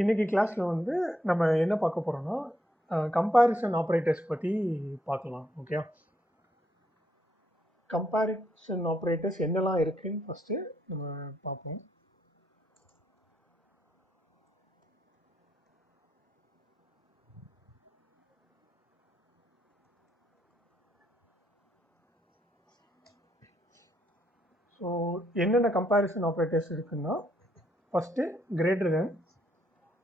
இன்னைக்கு கிளாஸ்ல வந்து நம்ம என்ன பார்க்க போறோம்னா கம்பேரிசன் ஆப்ரேட்டர்ஸ் பற்றி பார்க்கலாம். ஓகே, கம்பேரிசன் ஆப்ரேட்டர்ஸ் என்னெல்லாம் இருக்குன்னு ஃபஸ்ட்டு நம்ம பார்ப்போம். ஸோ என்னென்ன கம்பேரிசன் ஆப்ரேட்டர்ஸ் இருக்குன்னா, ஃபஸ்ட்டு கிரேட்டர் தேன்,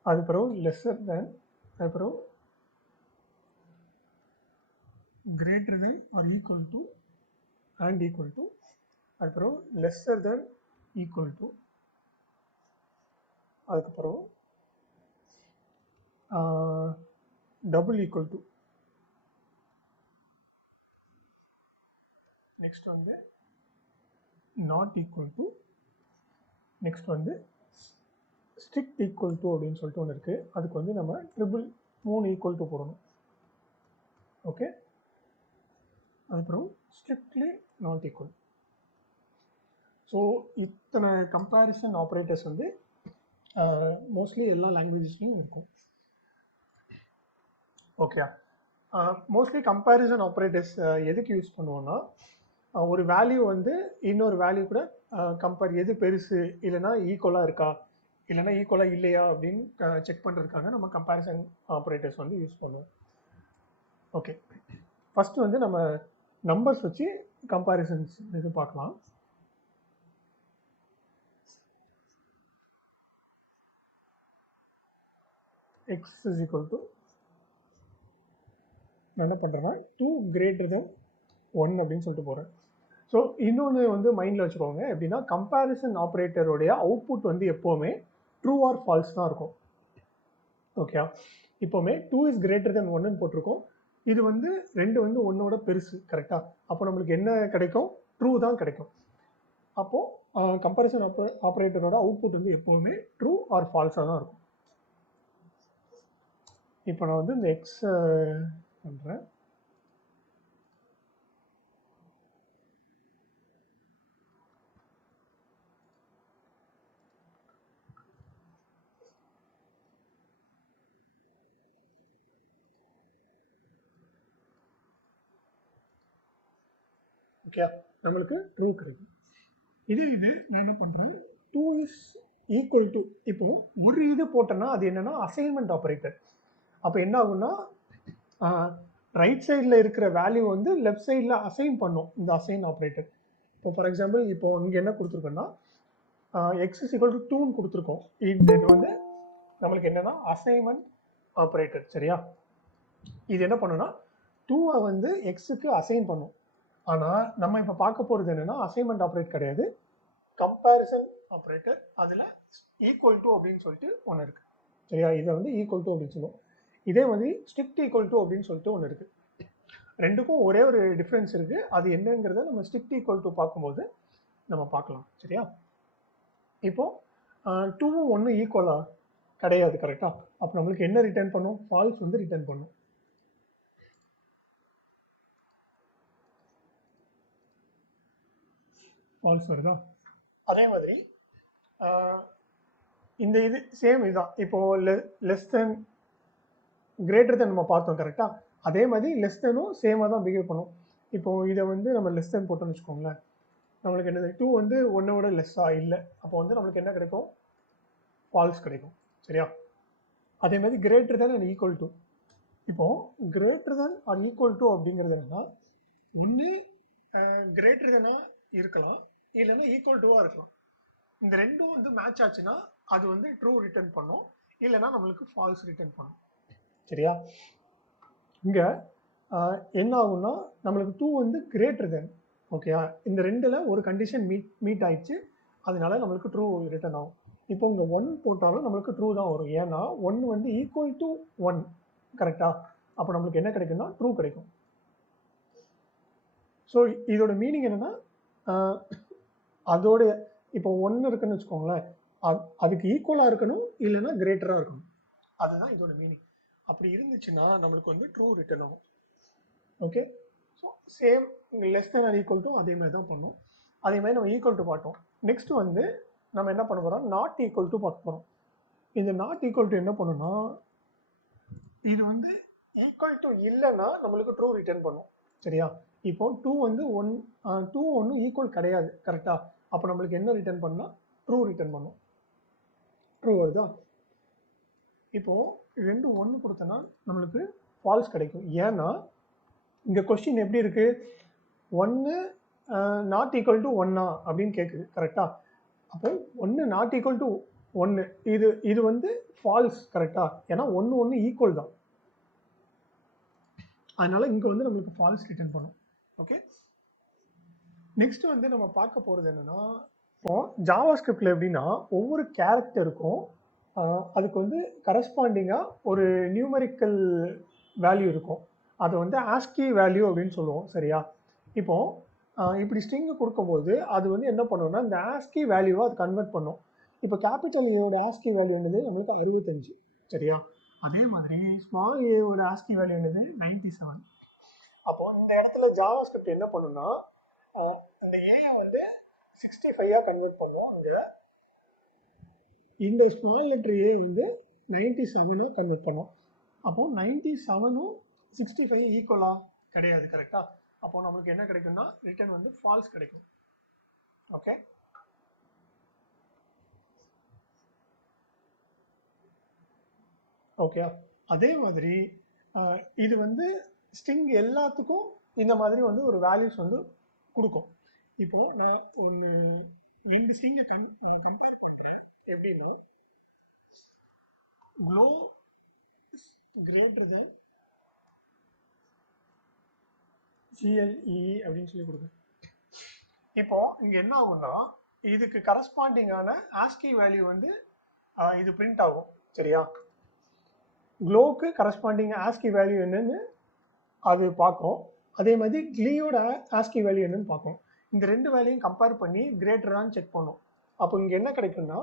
அதுக்கப்புறம் லெஸ்ஸர் தேன், அதுக்கப்புறம் greater than or equal to and equal to, அதுக்கப்புறம் லெஸ்ஸர் தேன் ஈக்குவல் டு, அதுக்கப்புறம் டபுள் ஈக்குவல் டு, நெக்ஸ்ட் வந்து நாட் ஈக்குவல் டு, நெக்ஸ்ட் வந்து ஸ்ட்ரிக்ட் ஈக்குவல் டு அப்படின்னு சொல்லிட்டு ஒன்று இருக்குது. அதுக்கு வந்து நம்ம ட்ரிபிள் 3 ஈக்குவல் டு போடணும். ஓகே, அதுக்கப்புறம் ஸ்ட்ரிக்ட்லி நாட் ஈக்குவல். ஸோ இத்தனை கம்பேரிசன் ஆப்ரேட்டர்ஸ் வந்து மோஸ்ட்லி எல்லா லாங்குவேஜஸ்லையும் இருக்கும். ஓகே, மோஸ்ட்லி கம்பேரிசன் ஆப்ரேட்டர்ஸ் எதுக்கு யூஸ் பண்ணுவோன்னா, ஒரு வேல்யூ வந்து இன்னொரு வேல்யூ கூட கம்பேர், எது பெருசு, இல்லைன்னா ஈக்குவலாக இருக்கா, இல்லைன்னா ஈக்குவலாக இல்லையா அப்படின்னு செக் பண்ணுறதுக்காக நம்ம கம்பேரிசன் ஆப்ரேட்டர்ஸ் வந்து யூஸ் பண்ணுவோம். ஓகே, ஃபஸ்ட்டு வந்து நம்ம நம்பர்ஸ் வச்சு கம்பேரிசன்ஸ் இது பார்க்கலாம். எக்ஸ் இஸ் ஈக்குவல் டு, நான் என்ன பண்ணுறேன்னா 2 greater than 1 அப்படின்னு சொல்லிட்டு போகிறேன். ஸோ இன்னொன்று வந்து மைண்டில் வச்சுக்கோங்க. எப்படின்னா, கம்பேரிசன் ஆப்ரேட்டருடைய அவுட்புட் வந்து எப்போவுமே ட்ரூ ஆர் ஃபால்ஸ் தான் இருக்கும். ஓகே, இப்போவுமே 2 இஸ் கிரேட்டர் தென் 1ன்னு போட்டிருக்கோம். இது வந்து 2 வந்து 1ஓட பெருசு, கரெக்டாக? அப்போ நம்மளுக்கு என்ன கிடைக்கும்? ட்ரூ தான் கிடைக்கும். அப்போது கம்பேரிசன் ஆப்ரேட்டரோட அவுட்புட் வந்து எப்போவுமே ட்ரூ ஆர் ஃபால்ஸாக தான் இருக்கும். இப்போ நான் வந்து இந்த எக்ஸ் பண்ணுறேன். ஓகே, நம்மளுக்கு ட்ரூ கிடைக்கும். இது நான் என்ன பண்ணுறேன், 2 இஸ் ஈக்குவல் டு, இப்போ ஒரு இது போட்டேன்னா அது என்னென்னா அசைன்மெண்ட் ஆப்ரேட்டர். அப்போ என்ன ஆகும்னா, ரைட் சைடில் இருக்கிற வேல்யூ வந்து லெஃப்ட் சைடில் அசைன் பண்ணும் இந்த அசைன் ஆப்ரேட்டர். இப்போ ஃபார் எக்ஸாம்பிள், இப்போ இங்கே என்ன கொடுத்துருக்கோன்னா எக்ஸ் இஸ் ஈக்குவல் டு 2ன்னு கொடுத்துருக்கோம். இது வந்து நம்மளுக்கு என்னென்னா அசைன்மெண்ட் ஆப்ரேட்டர், சரியா? இது என்ன பண்ணுன்னா 2-ஐ வந்து எக்ஸுக்கு அசைன் பண்ணும். ஆனால் நம்ம இப்போ பார்க்க போகிறது என்னென்னா அசைன்மெண்ட் ஆப்ரேட் கிடையாது, கம்பேரிசன் ஆப்ரேட்டர். அதில் ஈக்குவல் டு அப்படின்னு சொல்லிட்டு ஒன்று இருக்குது, சரியா? இதை வந்து ஈக்குவல் டு அப்படின்னு சொல்லுவோம். இதே மாதிரி ஸ்ட்ரிக்ட் ஈக்குவல் டு அப்படின்னு சொல்லிட்டு ஒன்று இருக்குது. ரெண்டுக்கும் ஒரே ஒரு டிஃப்ரென்ஸ் இருக்குது. அது என்னங்கிறத நம்ம ஸ்ட்ரிக்ட் ஈக்குவல் டு பார்க்கும்போது நம்ம பார்க்கலாம், சரியா? இப்போது 2வும் 1 ஈக்குவலா கிடையாது, கரெக்டாக? அப்போ நம்மளுக்கு என்ன ரிட்டர்ன் பண்ணும்? ஃபால்ஸ் வந்து ரிட்டர்ன் பண்ணும். ஃபால்ஸ் வருதா? அதே மாதிரி இந்த இது சேம் இதுதான். இப்போது லெஸ் தென் கிரேட்டர் தென் நம்ம பார்த்தோம், கரெக்டாக? அதே மாதிரி லெஸ் தெனும் சேமாக தான் பிஹேவ் பண்ணும். இப்போது இதை வந்து நம்ம லெஸ் தென் போட்டோம்னு வச்சுக்கோங்களேன், நம்மளுக்கு என்னது 2 வந்து 1ஓட லெஸ்ஸாக இல்லை, அப்போ வந்து நம்மளுக்கு என்ன கிடைக்கும்? ஃபால்ஸ் கிடைக்கும், சரியா? அதே மாதிரி greater than and equal to, இப்போது greater than or equal to அப்படிங்கிறது என்னன்னா, ஒன்று கிரேட்டர் தெனாக இருக்கலாம், இல்லைன்னா ஈக்குவல் டுவாக இருக்கலாம். இந்த ரெண்டும் வந்து மேட்ச் ஆச்சுன்னா அது வந்து ட்ரூ ரிட்டர்ன் பண்ணும், இல்லைன்னா நம்மளுக்கு ஃபால்ஸ் ரிட்டர்ன் பண்ணும், சரியா? இங்கே என்ன ஆகும்னா, நம்மளுக்கு 2 வந்து கிரேட்டர் தென், ஓகேயா? இந்த ரெண்டில் ஒரு கண்டிஷன் மீட் ஆயிடுச்சு, அதனால நம்மளுக்கு ட்ரூ ரிட்டர்ன் ஆகும். இப்போ இங்கே 1 போட்டாலும் நம்மளுக்கு ட்ரூ தான் வரும், ஏன்னா 1 வந்து ஈக்குவல் டு 1, கரெக்டாக? அப்போ நம்மளுக்கு என்ன கிடைக்கும்னா ட்ரூ கிடைக்கும். ஸோ இதோட மீனிங் என்னென்னா, அதோட இப்போ 1 இருக்குன்னு வச்சுக்கோங்களேன், அதுக்கு ஈக்குவலாக இருக்கணும், இல்லைன்னா கிரேட்டராக இருக்கணும், அதுதான் இதோட மீனிங். அப்படி இருந்துச்சுன்னா நம்மளுக்கு வந்து ட்ரூ ரிட்டர்ன் ஆகும். Okay, so same less than or equal to அதே மாதிரி தான் பண்ணோம். அதே மாதிரி நம்ம ஈக்குவல் டு பார்த்தோம். நெக்ஸ்ட் வந்து நம்ம என்ன பண்ண போகிறோம், நாட் ஈக்குவல் டு பார்க்க போகிறோம். இந்த நாட் ஈக்குவல் டு என்ன பண்ணுன்னா, இது வந்து ஈக்குவல் டு இல்லைன்னா நம்மளுக்கு ட்ரூ ரிட்டர்ன் பண்ணும். சரியா? இப்போ 2 வந்து 2 ஒன்றும் ஈக்குவல் கிடையாது. கரெக்டா? அப்போ நம்மளுக்கு என்ன ரிட்டர்ன் பண்ணால் ட்ரூ ரிட்டர்ன் பண்ணும். ட்ரூ வருதா? இப்போ ரெண்டு 1 கொடுத்தனா நம்மளுக்கு ஃபால்ஸ் கிடைக்கும். ஏன்னா இங்க கொஸ்டின் எப்படி இருக்கு, 1 நாட் ஈக்குவல் டு 1 அப்படின்னு கேட்குது. கரெக்டா? அப்போ 1 நாட் ஈக்குவல் டு 1 இது வந்து ஃபால்ஸ். கரெக்டா? ஏன்னா 1 ஈக்குவல் தான். அதனால இங்க வந்து நம்மளுக்கு ஃபால்ஸ் ரிட்டர்ன் பண்ணும். ஓகே, நெக்ஸ்ட் வந்து நம்ம பார்க்க போறது என்னன்னா, இப்போ ஜாவா ஸ்கிரிப்ட்ல எப்படின்னா ஒவ்வொரு கேரக்டருக்கும் அதுக்கு வந்து கரஸ்பாண்டிங்காக ஒரு நியூமரிக்கல் வேல்யூ இருக்கும். அதை வந்து ஆஸ்கி வேல்யூ அப்படின்னு சொல்லுவோம். சரியா? இப்போ இப்படி ஸ்ட்ரிங்கு கொடுக்கும்போது அது வந்து என்ன பண்ணுவோம்னா இந்த ஆஸ்கி வேல்யூவை அது கன்வெர்ட் பண்ணும். இப்போ கேபிட்டல் ஏவோட ஆஸ்கி வேல்யூ என்னது நம்மளுக்கு 65. சரியா? அதே மாதிரி ஸ்மால் ஏவோட ஆஸ்கி வேல்யூ என்னது 97. அப்போ இந்த இடத்துல ஜாவா ஸ்கிரிப்ட் என்ன பண்ணுன்னா இந்த ஏஐ வந்து 65 கன்வெர்ட் பண்ணும். அங்கே இந்த ஸ்மால் லெட்டர் ஏ வந்து 97 கன்வெர்ட் பண்ணும். அப்போ 97ம் 65 ஈக்குவலா கிடையாது. கரெக்டா? அப்போ நம்மளுக்கு என்ன கிடைக்கும்னா ரிட்டர்ன் வந்து ஃபால்ஸ் கிடைக்கும். Okay, okay. அதே மாதிரி இது வந்து ஸ்ட்ரிங் எல்லாத்துக்கும் இந்த மாதிரி வந்து ஒரு வேல்யூஸ் வந்து கொடுக்கும். இப்போ நான் இந்த ஸ்ட்ரிங்கை கம்பேர் பண்ணுறேன் எப்படின்னா க்ளோ கிரேட்டர் தென் GLE அப்படின்னு சொல்லி கொடுக்கும். இப்போ இங்க என்ன ஆகும்னா இதுக்கு கரஸ்பாண்டிங்கான ஆஸ்கி வேல்யூ வந்து இது பிரிண்ட் ஆகும். சரியா? க்ளோக்கு கரஸ்பாண்டிங் ஆஸ்கி வேல்யூ என்னன்னு அது பார்க்கும். அதே மாதிரி கிளியோட ஆஸ்கி வேல்யூ என்னன்னு பார்க்கும். இந்த ரெண்டு வேல்யூயும் கம்பேர் பண்ணி கிரேட்டர் தான் செக் பண்ணும். அப்போ இங்க என்ன கிடைக்கும்னா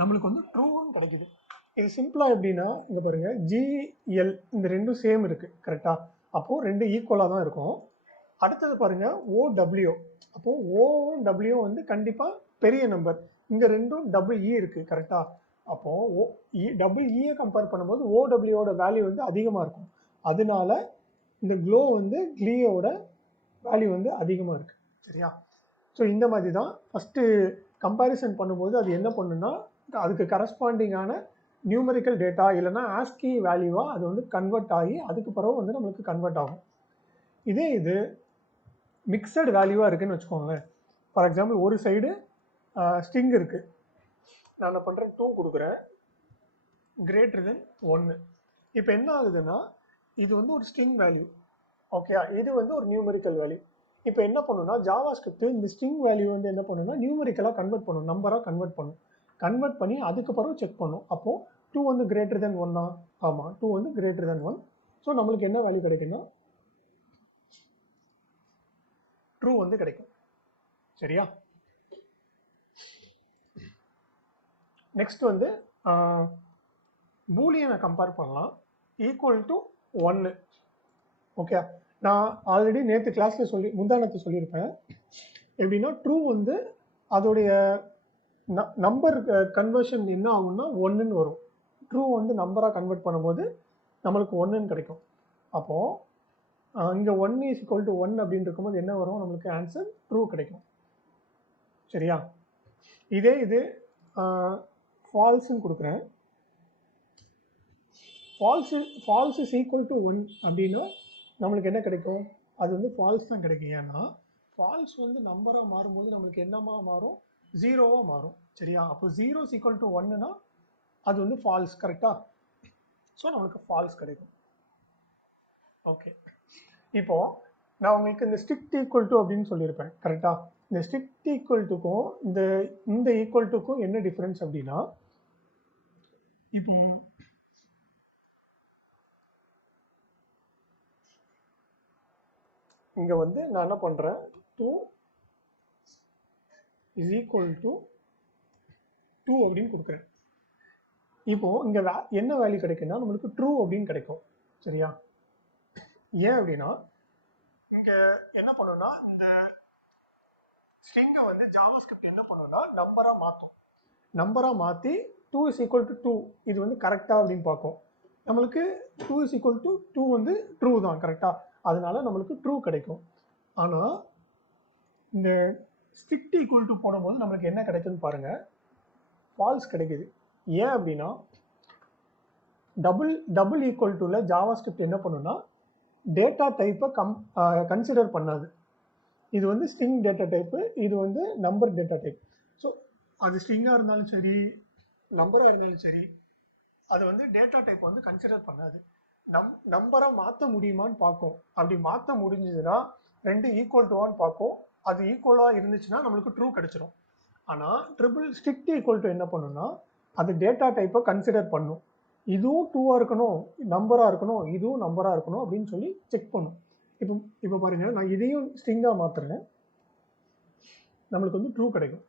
நம்மளுக்கு வந்து ட்ரூன்னு கிடைக்குது. இது சிம்பிளா எப்படின்னா இங்க பாருங்க, GL இந்த ரெண்டும் சேம் இருக்கு. கரெக்டா? அப்போ ரெண்டு ஈக்குவலா தான் இருக்கும். அடுத்தது பாருங்க OW. அப்போ OW வந்து கண்டிப்பா பெரிய நம்பர். இங்க ரெண்டும் டபுள் இ இருக்கு. கரெக்டா? அப்போ டபுள் இ கம்பேர் பண்ணும்போது OWயோட வேல்யூ வந்து அதிகமா இருக்கும். அதனால இந்த க்ளோ வந்து கிளியோட வேல்யூ வந்து அதிகமா இருக்கு. சரியா? ஸோ இந்த மாதிரி தான் ஃபர்ஸ்ட் கம்பேரிசன் பண்ணும்போது அது என்ன பண்ணுன்னா அதுக்கு கரஸ்பாண்டிங்கான நியூமரிக்கல் டேட்டா இல்லைன்னா ஆஸ்கி வேல்யூவா அது வந்து கன்வெர்ட் ஆகி அதுக்கு பிறகு வந்து நம்மளுக்கு கன்வெர்ட் ஆகும். இதே இது மிக்சட் வேல்யூவாக இருக்குன்னு வச்சுக்கோங்களேன். ஃபார் எக்ஸாம்பிள் ஒரு சைடு ஸ்ட்ரிங் இருக்கு, நான் என்ன பண்ணுறேன் 2 கொடுக்குறேன் கிரேட்டர் தென் 1. இப்போ என்ன ஆகுதுன்னா இது வந்து ஒரு ஸ்ட்ரிங் வேல்யூ. ஓகே, இது வந்து ஒரு நியூமரிக்கல் வேல்யூ. இப்போ என்ன பண்ணுன்னா ஜாவா ஸ்கிரிப்ட் இந்த ஸ்ட்ரிங் வேல்யூ வந்து என்ன பண்ணுன்னா நியூமரிக்கலாக கன்வெர்ட் பண்ணும், நம்பராக கன்வெர்ட் பண்ணும். கன்வெர்ட் பண்ணி அதுக்கு பிறகு செக் பண்ணும். அப்போது 2 வந்து கிரேட்டர் தென் 1. ஆமாம், 2 வந்து கிரேட்டர் தென் 1. ஸோ நம்மளுக்கு என்ன வேல்யூ கிடைக்குன்னா ட்ரூ வந்து கிடைக்கும். சரியா? நெக்ஸ்ட் வந்து பூலியனை கம்பேர் பண்ணலாம். Equal to 1. ஓகே, நான் ஆல்ரெடி நேற்று கிளாஸில் முந்தானத்தை சொல்லியிருப்பேன். எப்படின்னா ட்ரூ வந்து அதோடைய நம்பர் கன்வர்ஷன் என்ன ஆகும்னா 1ன்னு வரும். ட்ரூ வந்து நம்பராக கன்வெர்ட் பண்ணும்போது நம்மளுக்கு 1ன்னு கிடைக்கும். அப்போது இங்கே 1 இஸ் ஈக்குவல் டு 1 அப்படின்னு இருக்கும்போது என்ன வரும், நம்மளுக்கு ஆன்சர் ட்ரூ கிடைக்கும். சரியா? இதே இது ஃபால்ஸ்ன்னு கொடுக்குறேன். ஃபால்ஸ் இஸ் ஈக்குவல் டு 1 அப்படின்னா நம்மளுக்கு என்ன கிடைக்கும், அது வந்து ஃபால்ஸ் தான் கிடைக்கும். ஏன்னா ஃபால்ஸ் வந்து நம்பராக மாறும்போது நம்மளுக்கு என்னமா மாறும், 0வா மாறும். சரியா? அப்போ 0 இஸ் ஈக்குவல் டு 1னா அது வந்து ஃபால்ஸ். கரெக்டா? ஸோ நம்மளுக்கு ஃபால்ஸ் கிடைக்கும். ஓகே, இப்போ நான் உங்களுக்கு இந்த ஸ்ட்ரிக்ட் ஈக்குவல் டு அப்படின்னு சொல்லியிருப்பேன். கரெக்டா? இந்த ஸ்ட்ரிக்ட் ஈக்குவல் டுக்கும் இந்த ஈக்குவல் டுக்கும் என்ன டிஃபரன்ஸ் அப்படின்னா, இப்போ இங்க வந்து நான் என்ன பண்றேன், 2 இஸ் ஈக்குவல் டு 2 அப்படின்னு கொடுக்குறேன். இப்போ இங்க என்ன வேல்யூ கிடைக்குன்னா நம்மளுக்கு ட்ரூ அப்படின்னு கிடைக்கும். சரியா? ஏன் அப்படின்னா இங்க என்ன பண்ணுன்னா இந்த ஸ்ட்ரிங்கை வந்து ஜாவாஸ்கிரிப்ட் என்ன பண்ணுன்னா நம்பராக மாற்றும். நம்பராக மாற்றி 2 is equal to 2 இது வந்து கரெக்டாக அப்படின்னு பார்க்கும். நம்மளுக்கு 2 is equal to 2 வந்து ட்ரூ தான் கரெக்டாக, அதனால நம்மளுக்கு ட்ரூ கிடைக்கும். ஆனால் இந்த ஸ்ட்ரிக்ட் ஈக்குவல் டு போடும்போது நம்மளுக்கு என்ன கிடைக்குதுன்னு பாருங்க, ஃபால்ஸ் கிடைக்குது. ஏன் அப்படின்னா டபுள் ஈக்குவல் டுல ஜாவாஸ்கிரிப்ட் என்ன பண்ணுன்னா டேட்டா டைப்பை கன்சிடர் பண்ணாது. இது வந்து ஸ்ட்ரிங் டேட்டா டைப்பு, இது வந்து நம்பர் டேட்டா டைப். ஸோ அது ஸ்ட்ரிங்காக இருந்தாலும் சரி நம்பராக இருந்தாலும் சரி அது வந்து டேட்டா டைப் வந்து கன்சிடர் பண்ணாது. நம்பரை மாற்ற முடியுமான்னு பார்க்கும். அப்படி மாற்ற முடிஞ்சதுன்னா ரெண்டு ஈக்குவல் டுவான்னு பார்க்கும். அது ஈக்குவலாக இருந்துச்சுன்னா நம்மளுக்கு ட்ரூ கிடைச்சிரும். ஆனால் ஸ்ட்ரிக்ட் ஈக்குவல் டு என்ன பண்ணுன்னா அது டேட்டா டைப்பை கன்சிடர் பண்ணும். இதுவும் ட்ரூவாக இருக்கணும், நம்பராக இருக்கணும், இதுவும் நம்பராக இருக்கணும் அப்படின்னு சொல்லி செக் பண்ணும். இப்போ பாருங்க, நான் இதையும் ஸ்ட்ரிங்காக மாற்றுறேன், நம்மளுக்கு வந்து ட்ரூ கிடைக்கும்.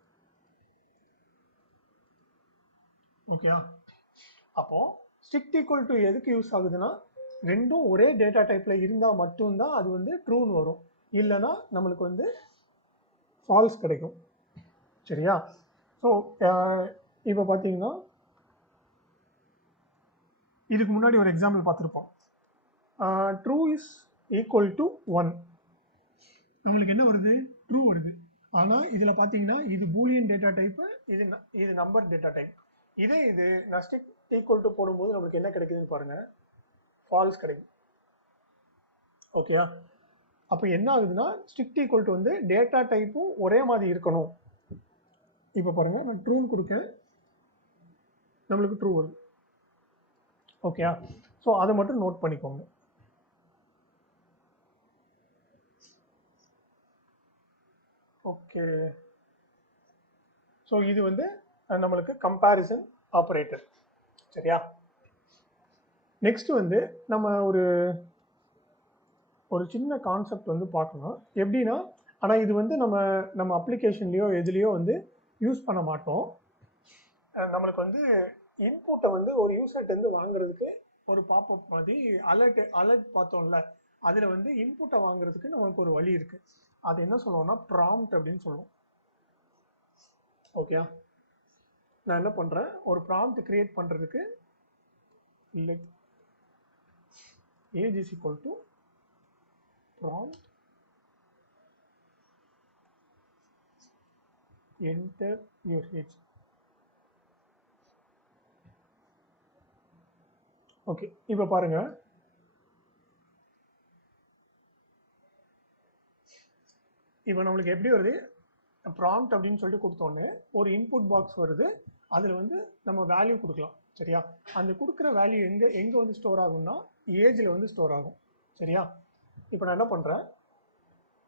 ஓகேயா? அப்போ ஸ்ட்ரிக்ட் ஈக்குவல் டு எதுக்கு யூஸ் ஆகுதுன்னா ரெண்டும் ஒரே டேட்டா டைப்பில் இருந்தால் மட்டும்தான் அது வந்து ட்ரூன்னு வரும், இல்லைன்னா நம்மளுக்கு வந்து ஃபால்ஸ் கிடைக்கும். சரியா? ஸோ இப்போ பார்த்தீங்கன்னா இதுக்கு முன்னாடி ஒரு எக்ஸாம்பிள் பார்த்துருப்போம். ட்ரூ இஸ் ஈக்குவல் டு 1, நம்மளுக்கு என்ன வருது? ட்ரூ வருது. ஆனால் இதில் பார்த்தீங்கன்னா இது பூலியன் டேட்டா டைப்பு, இது நம்பர் டேட்டா டைப். இது நான் ஸ்ட்ரிக்ட் ஈக்குவல் டு போடும்போது நம்மளுக்கு என்ன கிடைக்குதுன்னு பாருங்க, ஃபால்ஸ் கிடைக்கும். ஓகேயா? அப்போ என்ன ஆகுதுன்னா ஸ்ட்ரிக்ட் ஈக்குவல் டு வந்து டேட்டா டைப்பும் ஒரே மாதிரி இருக்கணும். இப்போ பாருங்க, நான் ட்ரூன்னு கொடுக்கேன், நம்மளுக்கு ட்ரூ வருது. ஓகேயா? ஸோ அதை மட்டும் நோட் பண்ணிக்கோங்க. ஓகே, ஸோ இது வந்து நம்மளுக்கு கம்பேரிசன் ஆப்ரேட்டர். சரியா? நெக்ஸ்ட் வந்து நம்ம ஒரு சின்ன கான்செப்ட் வந்து பார்க்கணும். எப்படின்னா, ஆனால் இது வந்து நம்ம அப்ளிகேஷன்லேயோ எதுலேயோ வந்து யூஸ் பண்ண மாட்டோம். நம்மளுக்கு வந்து இன்புட்டை வந்து ஒரு யூசர்ட்டேருந்து வாங்குறதுக்கு ஒரு பாப்அப் மாதிரி அலர்ட் பார்த்தோம்ல, அதில் வந்து இன்புட்டை வாங்குறதுக்கு நம்மளுக்கு ஒரு வழி இருக்குது. அது என்ன சொல்லுவோம்னா ப்ராம்ப்ட் அப்படின்னு சொல்லுவோம். ஓகே, நான் என்ன பண்ணுறேன், ஒரு ப்ராம்ப்ட் கிரியேட் பண்ணுறதுக்கு let age is equal to prompt enter your age. Okay, இப்போ பாருங்க, இப்போ நம்மளுக்கு எப்படி வருது, ப்ராம்ப்ட் அப்படின்னு சொல்லிட்டு கொடுத்தோன்னே ஒரு இன்புட் பாக்ஸ் வருது. அதில் வந்து நம்ம வேல்யூ கொடுக்கலாம். சரியா? அந்த கொடுக்குற வேல்யூ எங்கே வந்து ஸ்டோர் ஆகும்னா ஏஜில் வந்து ஸ்டோர் ஆகும். சரியா? இப்போ நான் என்ன பண்ணுறேன்,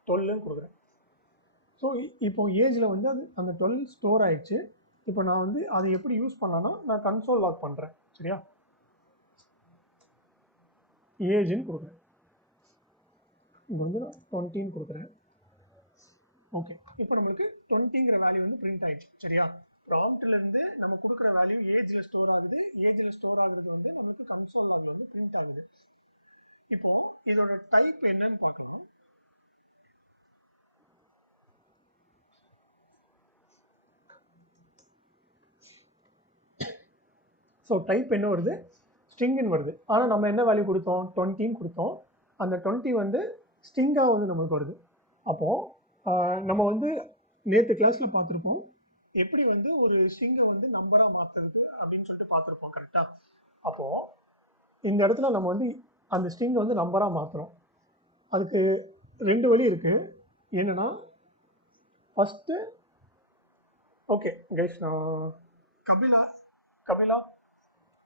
12ன்னு கொடுக்குறேன். ஸோ இப்போ ஏஜில் வந்து அந்த 12 ஸ்டோர் ஆயிடுச்சு. இப்போ நான் வந்து அதை எப்படி யூஸ் பண்ணலான்னா நான் கன்சோல் லாக் பண்ணுறேன். சரியா? ஏஜ்ன்னு கொடுக்குறேன். இப்போ வந்து நான் 20ன்னு கொடுக்குறேன். ஓகே, இப்போ நம்மளுக்கு 20ங்கிற வேல்யூ வந்து பிரிண்ட் ஆயிடுச்சு. சரியா? ப்ராம்ப்ட்ல இருந்து நம்ம கொடுக்குற வேல்யூ ஏஜ்ல ஸ்டோர் ஆகுது. ஏஜ்ல ஸ்டோர் ஆகுறது வந்து நம்மளுக்கு கன்சோல் லாக்ல வந்து பிரிண்ட் ஆகுது. இப்போ இதோட டைப் என்னன்னு பார்க்கலாம். ஸோ டைப் என்ன வருது, ஸ்ட்ரிங்னு வருது. ஆனால் நம்ம என்ன வேல்யூ கொடுத்தோம், 20ன்னு கொடுத்தோம். அந்த 20 வந்து ஸ்ட்ரிங்காக வந்து நம்மளுக்கு வருது. அப்போது நம்ம வந்து நேற்று கிளாஸில் பார்த்துருப்போம் எப்படி வந்து ஒரு ஸ்ட்ரிங்கை வந்து நம்பராக மாற்றுறது அப்படின்னு சொல்லிட்டு பார்த்துருப்போம். கரெக்டாக? அப்போது இந்த இடத்துல நம்ம வந்து அந்த ஸ்ட்ரிங்கை வந்து நம்பராக மாற்றுறோம். அதுக்கு ரெண்டு வழி இருக்குது. என்னென்னா, ஃபஸ்ட்டு, ஓகே கைஸ், நான் கபிலா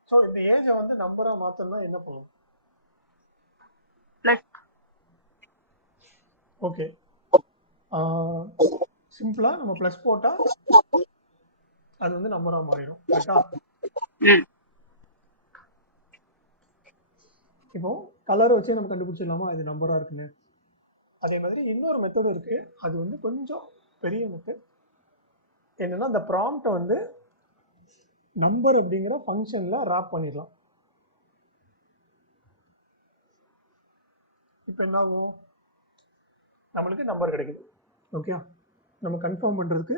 ஸோ இந்த ஏஜை வந்து நம்பராக மாற்றணும்னா என்ன பண்ணும்? ஓகே, சிம்பிளாக நம்ம ப்ளஸ் போட்டால் அது வந்து நம்பராக மாறிடும். கரெக்டா? இப்போ கலரை வச்சே நம்ம கண்டுபிடிச்சிடலாமா இது நம்பராக இருக்குன்னு? அதே மாதிரி இன்னொரு மெத்தடும் இருக்குது, அது வந்து கொஞ்சம் பெரிய மெத்தட். என்னென்னா, அந்த ப்ராம்ப்டை வந்து நம்பர் அப்படிங்கிற ஃபங்க்ஷனில் ராப் பண்ணிடலாம். இப்போ என்ன ஆகும், நம்மளுக்கு நம்பர் கிடைக்குது. ஓகே, நம்ம கன்ஃபார்ம் பண்ணுறதுக்கு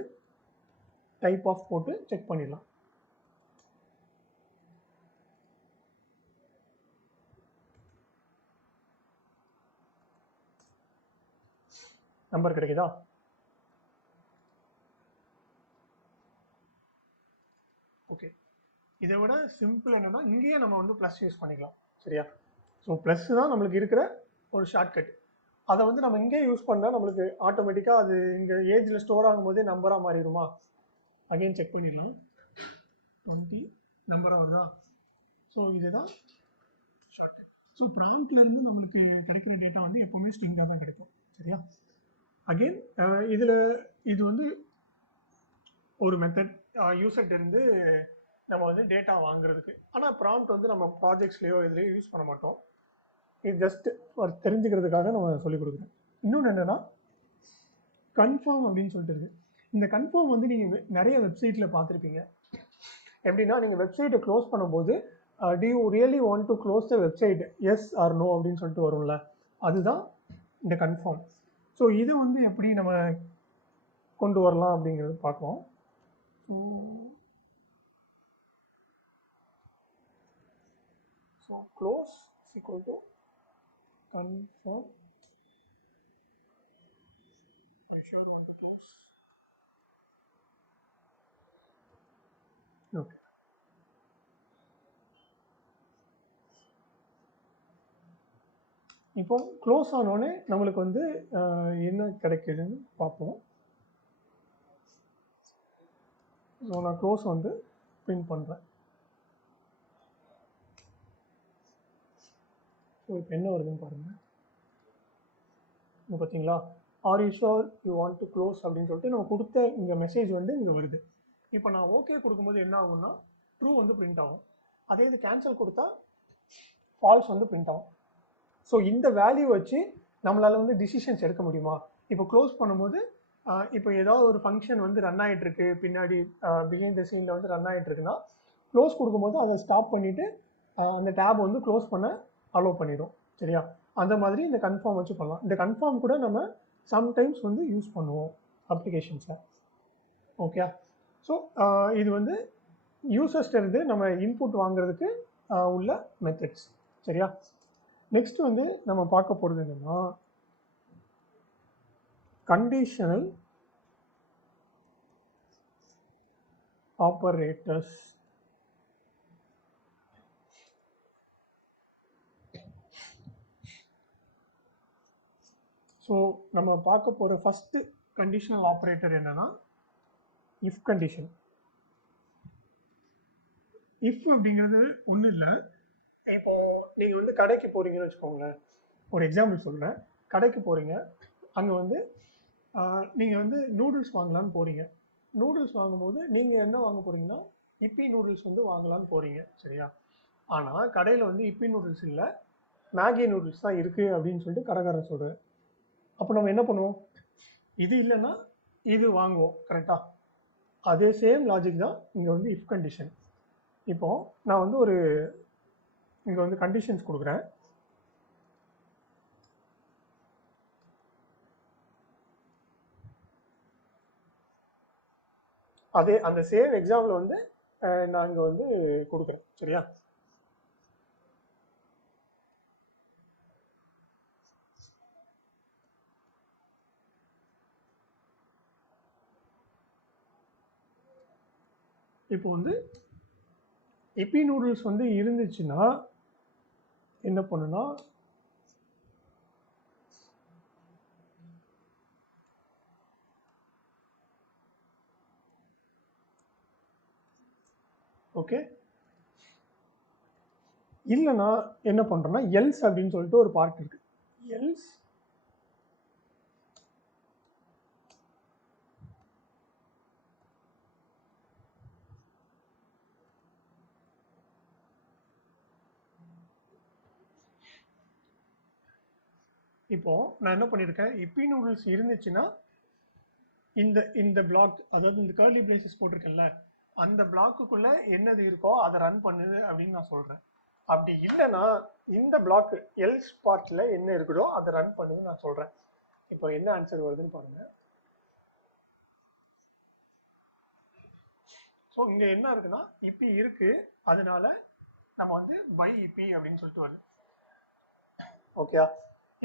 டைப் ஆஃப் போட்டு செக் பண்ணிடலாம். நம்பர் கிடைக்குதா? ஓகே, இதை விட சிம்பிள் என்னன்னா இங்கேயே நம்ம வந்து ப்ளஸ் யூஸ் பண்ணிக்கலாம். சரியா? ஸோ ப்ளஸ் தான் நம்மளுக்கு இருக்கிற ஒரு ஷார்ட்கட். அதை வந்து நம்ம இங்கே யூஸ் பண்ணால் நம்மளுக்கு ஆட்டோமேட்டிக்காக அது இங்கே ஏஜில் ஸ்டோர் ஆகும்போதே நம்பராக மாறிடுமா? அகைன் செக் பண்ணிடலாம். 20 நம்பராக வருதா? ஸோ இதுதான் ஷார்ட்கட். ஸோ ப்ராம்ப்ட்லேருந்து நம்மளுக்கு கிடைக்கிற டேட்டா வந்து எப்போவுமே ஸ்ட்ரிங்காக தான் கிடைக்கும். சரியா? அகெயின் இதில் இது வந்து ஒரு மெத்தட் யூசர்கிட்ட இருந்து நம்ம வந்து டேட்டா வாங்குறதுக்கு. ஆனால் ப்ராம்ப்ட் வந்து நம்ம ப்ராஜெக்ட்ஸ்லேயோ இதுலேயோ யூஸ் பண்ண மாட்டோம். இது ஜஸ்ட் தெரிஞ்சுக்கிறதுக்காக நம்ம சொல்லிக் கொடுக்குறேன். இன்னொன்று என்னென்னா கன்ஃபார்ம் அப்படின்னு சொல்லிட்டு இருக்கு. இந்த கன்ஃபார்ம் வந்து நீங்கள் நிறைய வெப்சைட்டில் பார்த்துருப்பீங்க. எப்படின்னா நீங்கள் வெப்சைட்டை க்ளோஸ் பண்ணும்போது do you really want to close the website yes or no அப்படின்னு சொல்லிட்டு வரும்ல, அதுதான் இந்த கன்ஃபார்ம். ஸோ இது வந்து எப்படி நம்ம கொண்டு வரலாம் அப்படிங்கிறது பார்க்கலாம். So close is equal to confirm. I sure want to close. Okay. இப்போ க்ளோஸ் ஆனோடனே நம்மளுக்கு வந்து என்ன கிடைக்குதுன்னு பார்ப்போம். ஸோ நான் க்ளோஸ் வந்து பிரிண்ட் பண்ணுறேன். ஸோ இப்போ என்ன வருதுன்னு பாருங்கள். இப்போ பார்த்தீங்களா, are you sure you want to close அப்படின்னு சொல்லிட்டு நம்ம கொடுத்த இந்த மெசேஜ் வந்து இங்கே வருது. இப்போ நான் ஓகே கொடுக்கும்போது என்ன ஆகும்னா ட்ரூ வந்து பிரிண்ட் ஆகும். அதே இது கேன்சல் கொடுத்தா ஃபால்ஸ் வந்து பிரிண்ட் ஆகும். ஸோ இந்த வேல்யூ வச்சு நம்மளால் வந்து டிசிஷன்ஸ் எடுக்க முடியுமா? இப்போ க்ளோஸ் பண்ணும்போது இப்போ ஏதாவது ஒரு ஃபங்க்ஷன் வந்து ரன் ஆகிட்டு இருக்கு, பின்னாடி பிஹைண்ட் த சீனில் வந்து ரன் ஆகிட்டு இருக்குன்னா க்ளோஸ் கொடுக்கும்போது அதை ஸ்டாப் பண்ணிவிட்டு அந்த டேப் வந்து க்ளோஸ் பண்ண அலோவ் பண்ணிடும். சரியா? அந்த மாதிரி இந்த கன்ஃபார்ம் வச்சு பண்ணலாம். இந்த கன்ஃபார்ம் கூட நம்ம சம்டைம்ஸ் வந்து யூஸ் பண்ணுவோம் அப்ளிகேஷன்ஸில். ஓகே, ஸோ இது வந்து யூசர்ஸ்டேருந்து நம்ம இன்புட் வாங்குறதுக்கு உள்ள மெத்தட்ஸ். சரியா? நெக்ஸ்ட் வந்து நம்ம பார்க்க போகிறது என்னன்னா கண்டிஷனல் ஆப்பரேட்டர்ஸ். ஸோ நம்ம பார்க்க போகிற ஃபஸ்ட்டு கண்டிஷனல் ஆப்ரேட்டர் என்னன்னா இஃப் கண்டிஷன். இஃப் அப்படிங்கிறது ஒன்றும் இல்லை. இப்போ நீங்கள் வந்து கடைக்கு போகிறீங்கன்னு வச்சுக்கோங்களேன். ஒரு எக்ஸாம்பிள் சொல்கிறேன். கடைக்கு போகிறீங்க, அங்கே வந்து நீங்கள் வந்து நூடுல்ஸ் வாங்கலான்னு போகிறீங்க. நூடுல்ஸ் வாங்கும்போது நீங்கள் என்ன வாங்க போகிறீங்கன்னா இப்பி நூடுல்ஸ் வந்து வாங்கலான்னு போகிறீங்க. சரியா? ஆனால் கடையில் வந்து இப்பி நூடுல்ஸ் இல்லை, மேகி நூடுல்ஸ் தான் இருக்குது அப்படின்னு சொல்லிட்டு கடைக்காரன் சொல்கிறேன். அப்போ நம்ம என்ன பண்ணுவோம்? இது இல்லைன்னா இது வாங்குவோம். கரெக்டாக? அதே சேம் லாஜிக் தான் இங்கே வந்து இஃப் கண்டிஷன். இப்போது நான் வந்து ஒரு இங்கே வந்து கண்டிஷன்ஸ் கொடுக்குறேன். அதே அந்த சேம் எக்ஸாம்பிள் வந்து நான் இங்கே வந்து கொடுக்குறேன். சரியா? இப்போ வந்து எப்பி நூடுல்ஸ் வந்து இருந்துச்சுன்னா என்ன பண்ணுன்னா ஓகே, இல்லைன்னா என்ன பண்ணுறோன்னா எல்ஸ் அப்படின்னு சொல்லிட்டு ஒரு பார்ட் இருக்கு. எல்ஸ் இப்போ நான் என்ன பண்ணியிருக்கேன், இப்பி நூடுல்ஸ் இருந்துச்சுன்னா இந்த இந்த பிளாக், அதாவது இந்த கர்லி பிரேசஸ் போட்டிருக்கேன்ல, அந்த பிளாக்குக்குள்ள என்னது இருக்கோ அதை ரன் பண்ணுது அப்படின்னு நான் சொல்றேன். அப்படி இல்லைன்னா இந்த பிளாக் எல்ஸ் பார்ட்ல என்ன இருக்குதோ அதை ரன் பண்ணுது நான் சொல்றேன். இப்போ என்ன ஆன்சர் வருதுன்னு பாருங்க. ஸோ இங்கே என்ன இருக்குன்னா இப்பி இருக்கு, அதனால நம்ம வந்து பை இப்பி அப்படின்னு சொல்லிட்டு வருது. ஓகே,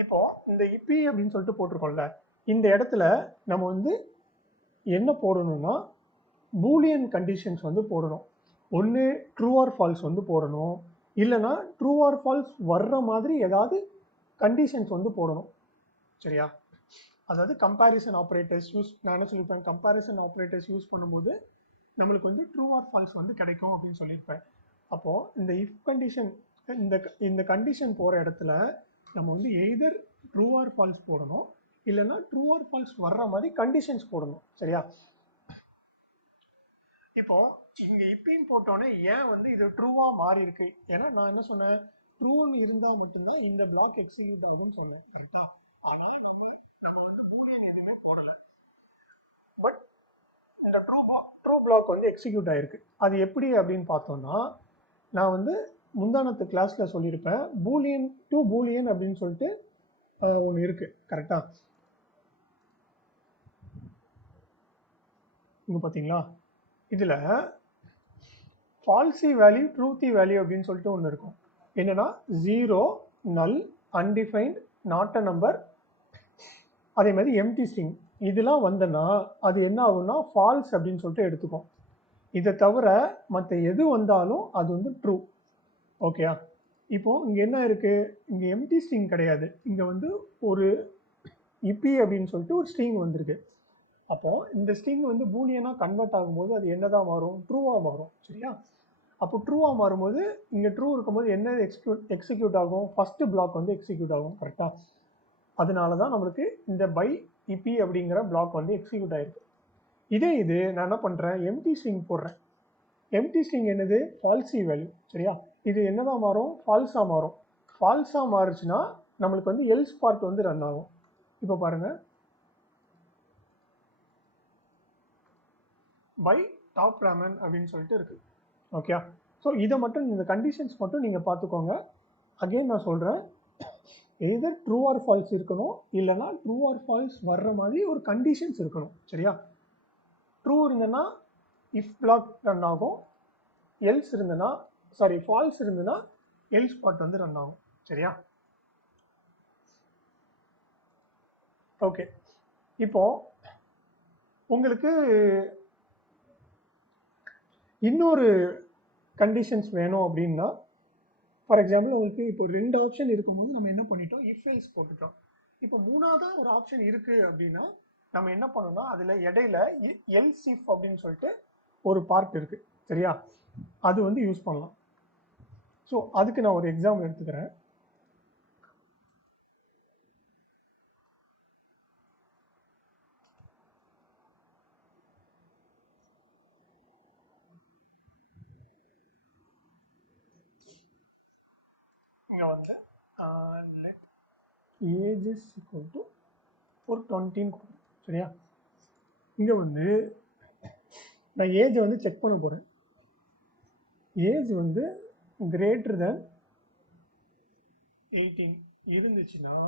இப்போ இந்த இப்பி அப்படின்னு சொல்லிட்டு போட்டிருக்கோம்ல, இந்த இடத்துல நம்ம வந்து என்ன போடணும்னா பூலியன் கண்டிஷன்ஸ் வந்து போடணும். ஒன்று ட்ரூ ஆர் ஃபால்ஸ் வந்து போடணும், இல்லைன்னா ட்ரூ ஆர் ஃபால்ஸ் வர்ற மாதிரி ஏதாவது கண்டிஷன்ஸ் வந்து போடணும். சரியா? அதாவது கம்பேரிசன் ஆப்ரேட்டர்ஸ் யூஸ், நான் என்ன சொல்லியிருப்பேன், கம்பேரிசன் ஆப்ரேட்டர்ஸ் யூஸ் பண்ணும்போது நம்மளுக்கு வந்து ட்ரூ ஆர் ஃபால்ஸ் வந்து கிடைக்கும் அப்படின்னு சொல்லியிருப்பேன். அப்போது இந்த இஃப் கண்டிஷன், இந்த கண்டிஷன் போகிற இடத்துல நம்ம வந்து எய்தர் ட்ரூ ஆர் ஃபால்ஸ் போடணும், இல்லைன்னா ட்ரூ ஆர் ஃபால்ஸ் வர்ற மாதிரி கண்டிஷன்ஸ் போடணும். சரியா? இப்போ இங்கே இப்பயும் போட்டோன்னே ஏன் வந்து இது ட்ரூவாக மாறி இருக்கு? ஏன்னா நான் என்ன சொன்னேன், ட்ரூன்னு இருந்தால் மட்டும்தான் இந்த பிளாக் எக்ஸிக்யூட் ஆகும்னு சொன்னேன். கரெக்டா? ஆனால் நம்ம வந்து பூலியன் எதுவுமே போடலை, பட் இந்த ட்ரூ பிளாக் வந்து எக்ஸிக்யூட் ஆகிருக்கு. அது எப்படி அப்படின்னு பார்த்தோம்னா, நான் வந்து முந்தானத்து கிளாஸில் சொல்லியிருப்பேன், பூலியன் டு பூலியன் அப்படின்னு சொல்லிட்டு ஒன்று இருக்குது. கரெக்டாக? இங்கே பார்த்தீங்களா, இதில் ஃபால்சி வேல்யூ ட்ரூத்தி வேல்யூ அப்படின்னு சொல்லிட்டு ஒன்று இருக்கும். என்னென்னா 0, நல், அன்டிஃபைன்ட், நாட் அ நம்பர், அதே மாதிரி எம்டி ஸ்ட்ரிங், இதெல்லாம் வந்தனா அது என்ன ஆகும்னா ஃபால்ஸ் அப்படின்னு சொல்லிட்டு எடுத்துக்கும். இதை தவிர மற்ற எது வந்தாலும் அது வந்து ட்ரூ. ஓகேயா? இப்போது இங்கே என்ன இருக்குது, இங்கே எம்டி ஸ்ட்ரிங் கிடையாது, இங்கே வந்து ஒரு இப்பி அப்படின்னு சொல்லிட்டு ஒரு ஸ்ட்ரிங் வந்திருக்கு. அப்போது இந்த ஸ்ட்ரிங் வந்து பூலியனாக கன்வெர்ட் ஆகும்போது அது என்ன தான் மாறும், ட்ரூவாக மாறும். சரியா? அப்போ ட்ரூவாக மாறும்போது இங்கே ட்ரூ இருக்கும்போது என்ன எக்ஸிக்யூட் ஆகும், ஃபஸ்ட்டு பிளாக் வந்து எக்ஸிக்யூட் ஆகும். கரெக்டாக? அதனால தான் நம்மளுக்கு இந்த பை இப்பி அப்படிங்கிற பிளாக் வந்து எக்ஸிக்யூட் ஆகிருக்கு. இது நான் என்ன பண்ணுறேன், எம்டி ஸ்ட்ரிங் போடுறேன். எம்டி ஸ்ட்ரிங் என்னது, ஃபால்சி வேல்யூ. சரியா? இது என்னதான் மாறும், ஃபால்ஸாக மாறும். ஃபால்ஸாக மாறுச்சுன்னா நம்மளுக்கு வந்து எல்ஸ் பார்ட் வந்து ரன் ஆகும். இப்போ பாருங்கள், பை டாப் ராமன் அப்படின்னு சொல்லிட்டு இருக்குது. ஓகே, ஸோ இதை மட்டும், இந்த கண்டிஷன்ஸ் மட்டும் நீங்கள் பார்த்துக்கோங்க. அகெயின் நான் சொல்கிறேன், எய்தர் ட்ரூ ஆர் ஃபால்ஸ் இருக்கணும், இல்லைனா ட்ரூ ஆர் ஃபால்ஸ் வர்ற மாதிரி ஒரு கண்டிஷன்ஸ் இருக்கணும். சரியா? ட்ரூ இருந்ததுன்னா இஃப் பிளாக் ரன் ஆகும், எல்ஸ் இருந்ததுன்னா, சாரி ஃபால்ஸ் இருந்ததுன்னா எல்ஸ் பார்ட் வந்து ரன் ஆகும். சரியா? ஓகே, இப்போ உங்களுக்கு இன்னொரு கண்டிஷன்ஸ் வேணும் அப்படின்னா, ஃபார் எக்ஸாம்பிள் உங்களுக்கு இப்போ 2 ஆப்ஷன் இருக்கும்போது நம்ம என்ன பண்ணிட்டோம், இஃப் எல்ஸ் போட்டுட்டோம். இப்போ மூணாவதாக ஒரு ஆப்ஷன் இருக்குது அப்படின்னா நம்ம என்ன பண்ணோம்னா, அதில் இடையில எல்ஸ் இஃப் அப்படின்னு சொல்லிட்டு ஒரு பார்ட் இருக்குது. சரியா? அது வந்து யூஸ் பண்ணலாம். ஸோ அதுக்கு நான் ஒரு எக்ஸாம்பிள் எடுத்துக்கிறேன். இங்கே வந்து let age is equal to ஒரு 20 கொடுக்குறேன். சரியா? இங்கே வந்து நான் ஏஜை வந்து செக் பண்ண போகிறேன். ஏஜ் வந்து கிரேட்டர் தென் 18 இருந்துச்சுன்னா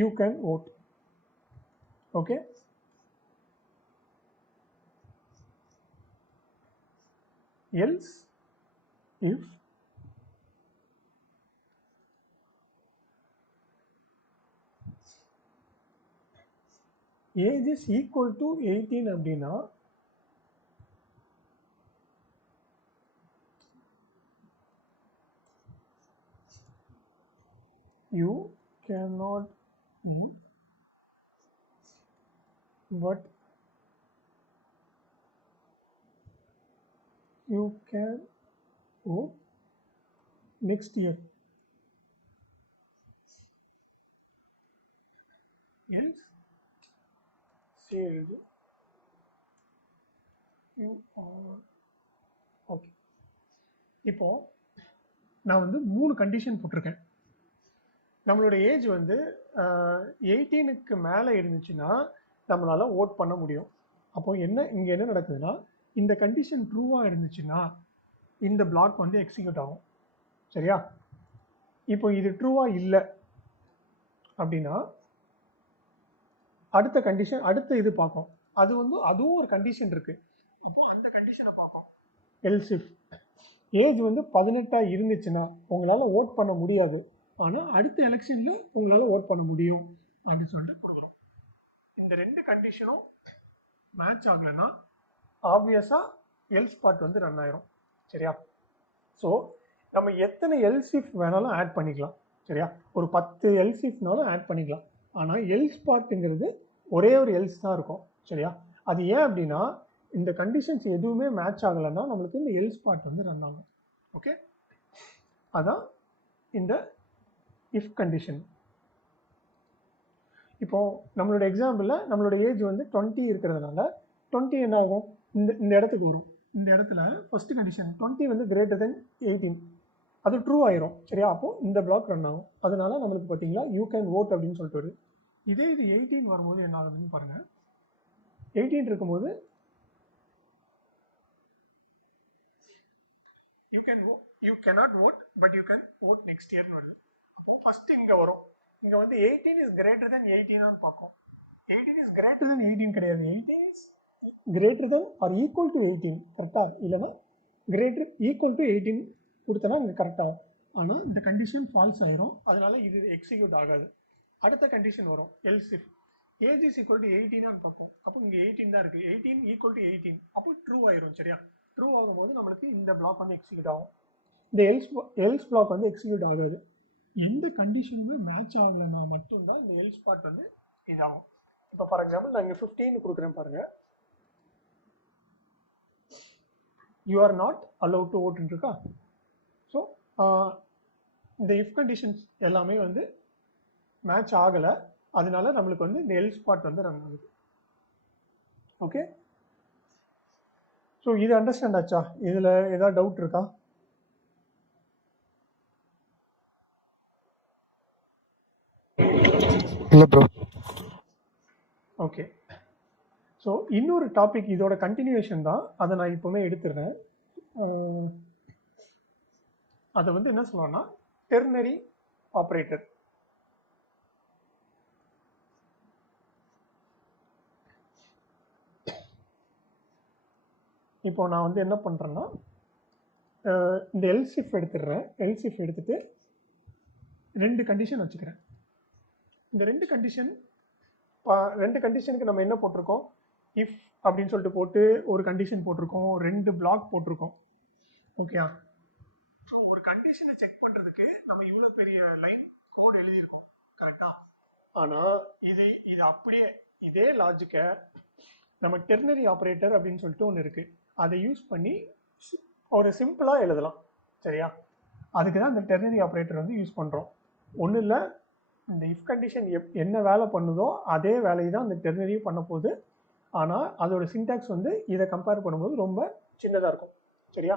you can vote. Okay, else if age is equal to 18 அப்படின்னா you cannot vote, but you can vote next year. Else say you are okay. இப்போ நான் வந்து 3 கண்டிஷன் போட்டிருக்கேன். நம்மளோட ஏஜ் வந்து 18க்கு மேலே இருந்துச்சுன்னா நம்மளால் ஓட் பண்ண முடியும். அப்போ இங்கே என்ன நடக்குதுன்னா, இந்த கண்டிஷன் ட்ரூவாக இருந்துச்சுன்னா இந்த பிளாக் வந்து எக்ஸிக்யூட் ஆகும். சரியா? இப்போ இது ட்ரூவாக இல்லை அப்படின்னா அடுத்த கண்டிஷன் அடுத்த இது பார்ப்போம். அது வந்து அதுவும் ஒரு கண்டிஷன் இருக்குது. அப்போ அந்த கண்டிஷனை பார்ப்போம். எல்ஸ் இஃப் ஏஜ் வந்து 18 இருந்துச்சுன்னா உங்களால் ஓட் பண்ண முடியாது, ஆனால் அடுத்த எலெக்ஷனில் உங்களால் ஓட் பண்ண முடியும் அப்படின்னு சொல்லிட்டு கொடுக்குறோம். இந்த ரெண்டு கண்டிஷனும் மேட்ச் ஆகலைன்னா ஆப்வியஸாக எல்ஸ் பார்ட் வந்து ரன் ஆயிரும். சரியா? ஸோ நம்ம எத்தனை எல்ஸ் இஃப் வேணாலும் ஆட் பண்ணிக்கலாம். சரியா? ஒரு 10 எல்ஸ் இஃப்னாலும் ஆட் பண்ணிக்கலாம். ஆனால் எல்ஸ் பார்ட்டுங்கிறது ஒரே ஒரு எல்ஸ் தான் இருக்கும். சரியா? அது ஏன் அப்படின்னா இந்த கண்டிஷன்ஸ் எதுவுமே மேட்ச் ஆகலைன்னா நம்மளுக்கு இந்த எல்ஸ் பார்ட் வந்து ரன் ஆகும். ஓகே, அதான் இந்த இஃப் கண்டிஷன். இப்போ நம்மளோட எக்ஸாம்பிளில் நம்மளோட ஏஜ் வந்து 20 இருக்கிறதுனால 20 என்ன ஆகும், இந்த இடத்துக்கு வரும். இந்த இடத்துல ஃபர்ஸ்ட் கண்டிஷன் 20 வந்து கிரேட்டர் தென் 18, அது ட்ரூ ஆயிரும். சரியா? அப்போ இந்த பிளாக் ரன் ஆகும். அதனால நம்மளுக்கு பார்த்தீங்களா யூ கேன் ஓட் அப்படின்னு சொல்லிட்டு வருது. இதே இது 18 வரும்போது என்ன ஆகுதுன்னு பாருங்க. 18 இருக்கும்போது you cannot vote but you can vote next yearனு வருது. அப்போ ஃபர்ஸ்ட் இங்கே வரும். இங்கே வந்து 18 இஸ் கிரேட்டர் தென் 18 பார்க்கும். 18 இஸ் கிரேட்டர் தென் 18 கிடையாது, 18 is greater than or equal to 18. கரெக்டாக? இல்லைனா கிரேட்டர் ஈக்குவல் டு 18 கொடுத்தனா இங்கே கரெக்டாகும். ஆனால் இந்த கண்டிஷன் ஃபால்ஸ் ஆயிரும். அதனால இது எக்ஸிக்யூட் ஆகாது. அடுத்த கண்டிஷன் வரும் else if age is equal to 18 பார்க்கும். அப்போ இங்கே 18 தான் இருக்குது. 18 ஈக்குவல் டு 18 அப்போ ட்ரூ ஆயிரும். சரியா? ட்ரூ ஆகும்போது நம்மளுக்கு இந்த பிளாக் வந்து எக்ஸிக்யூட் ஆகும். இந்த எல்ஸ் பிளாக் வந்து எக்ஸிக்யூட் ஆகாது. எந்த கண்டிஷனுமே மேட்ச் ஆகலைன்னா மட்டும்தான் இந்த எல்ஸ் பார்ட் வந்து இதாகும். இப்போ ஃபார் எக்ஸாம்பிள் நான் இங்கே 15 கொடுக்குறேன் பாருங்க. You are not allowed to vote இருக்கா? ஸோ இந்த இஃப் கண்டிஷன்ஸ் எல்லாமே வந்து மேட்ச் ஆகலை. அதனால நம்மளுக்கு வந்து இந்த எல்ஸ் பார்ட் வந்து ரன் ஆகுது. ஓகே, ஸோ இது அண்டர்ஸ்டாண்ட் ஆச்சா? இதில் ஏதாவது டவுட் இருக்கா? இல்லை ப்ரோ. ஓகே, ஸோ இன்னொரு டாபிக் இதோட கண்டினியூஷன் தான், அதை நான் இப்போவுமே எடுத்துடுறேன். அதை வந்து என்ன சொல்லணும்னா டெர்னரி ஆப்ரேட்டர். இப்போ நான் வந்து என்ன பண்ணுறேன்னா இந்த எல்சிஃப் எடுத்துடுறேன். எல்சிஃப் எடுத்துட்டு ரெண்டு கண்டிஷன் வச்சுக்கிறேன். இந்த ரெண்டு கண்டிஷனுக்கு நம்ம என்ன போட்டிருக்கோம், இஃப் அப்படின்னு சொல்லிட்டு போட்டு ஒரு கண்டிஷன் போட்டிருக்கோம், ரெண்டு பிளாக் போட்டிருக்கோம். ஓகே, ஸோ ஒரு கண்டிஷனை செக் பண்ணுறதுக்கு நம்ம இவ்வளோ பெரிய லைன் கோட் எழுதியிருக்கோம். கரெக்டா? ஆனால் இது அப்படியே இதே லாஜிக்கை நம்ம டெர்னரி ஆப்ரேட்டர் அப்படின்னு சொல்லிட்டு ஒன்று இருக்குது, அதை யூஸ் பண்ணி ஒரு சிம்பிளாக எழுதலாம். சரியா? அதுக்கு தான் இந்த டெர்னரி ஆப்ரேட்டர் வந்து யூஸ் பண்ணுறோம். ஒன்றும் இல்லை, இந்த இஃப் கண்டிஷன் என்ன வேலை பண்ணுதோ அதே வேலையை தான் இந்த டெர்னரியும் பண்ண போகுது. ஆனால் அதோட சின்டாக்ஸ் வந்து இதை கம்பேர் பண்ணும்போது ரொம்ப சின்னதாக இருக்கும். சரியா?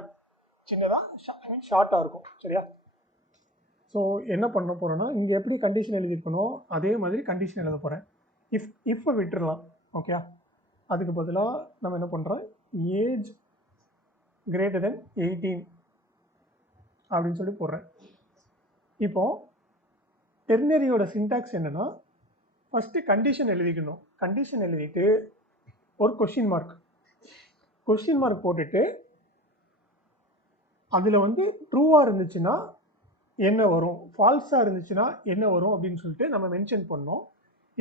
சின்னதாக ஷார்ட்டாக இருக்கும். சரியா? ஸோ என்ன பண்ண போகிறோன்னா இங்கே எப்படி கண்டிஷன் எழுதியிருக்கணும் அதே மாதிரி கண்டிஷன் எழுத போகிறேன். இஃப்பை விட்டுடலாம். ஓகே, அதுக்கு பதிலாக நம்ம என்ன பண்ணுறோம், ஏஜ் கிரேட்டர் தென் 18 அப்படின்னு சொல்லி போடுறேன். இப்போது டெர்னரியோட சின்டாக்ஸ் என்னென்னா ஃபஸ்ட்டு கண்டிஷன் எழுதிக்கணும். கண்டிஷன் எழுதிட்டு ஒரு கொஷின் மார்க் போட்டுட்டு அதில் வந்து ட்ரூவாக இருந்துச்சுன்னா என்ன வரும், ஃபால்ஸாக இருந்துச்சுன்னா என்ன வரும் அப்படின்னு சொல்லிட்டு நம்ம மென்ஷன் பண்ணோம்.